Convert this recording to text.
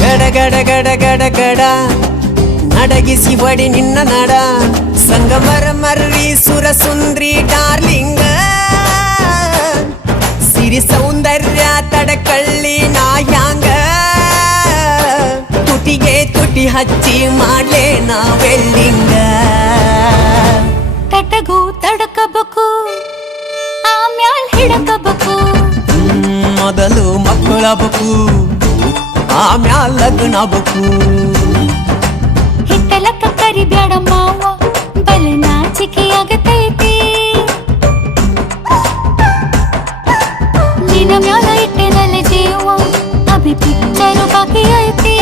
ಗಡ ಗಡ ಗಡ ಗಡ ಗಡ ನಡಗಿಸಿ ಬಡಿ ನಿನ್ನ ನಡ ಸಂಗಮರ ಮರ್ರಿ ಸುರ ಸುಂದ್ರಿ ಡಾರ್ಲಿಂಗ ಸಿರಿ ಸೌಂದರ್ಯ ತಡಕಳ್ಳಿ ನಾಯಾಂಗ ತುಟಿಗೆ ತುಟಿ ಹಚ್ಚಿ ಮಾಡ್ಲೆ ನಾ ವೆಲ್ಡಿಂಗ ತಟಗೂ ತಡಕಬೇಕು ಆಮ್ಯಾಲ್ ಹಿಡಕಬೇಕು ಮೊದಲು ಮಕ್ಕಳಬೇಕು ಆಮ್ಯಾಲ ಲಗ್ನಬೇಕು ಹಿತ್ತಲಕ್ಕ ಕರಿಬ್ಯಾಡ ಮಾವ ಬಲೆ ನಾಚಿಕೆ ಆಗತೈತಿ ನಿನ್ನ ಮ್ಯಾಲ ಇಟ್ಟೆನಲ್ಲ ಜೀವ ಅಭಿ ಪಿಕ್ಚರು ಬಾಕಿ ಐತಿ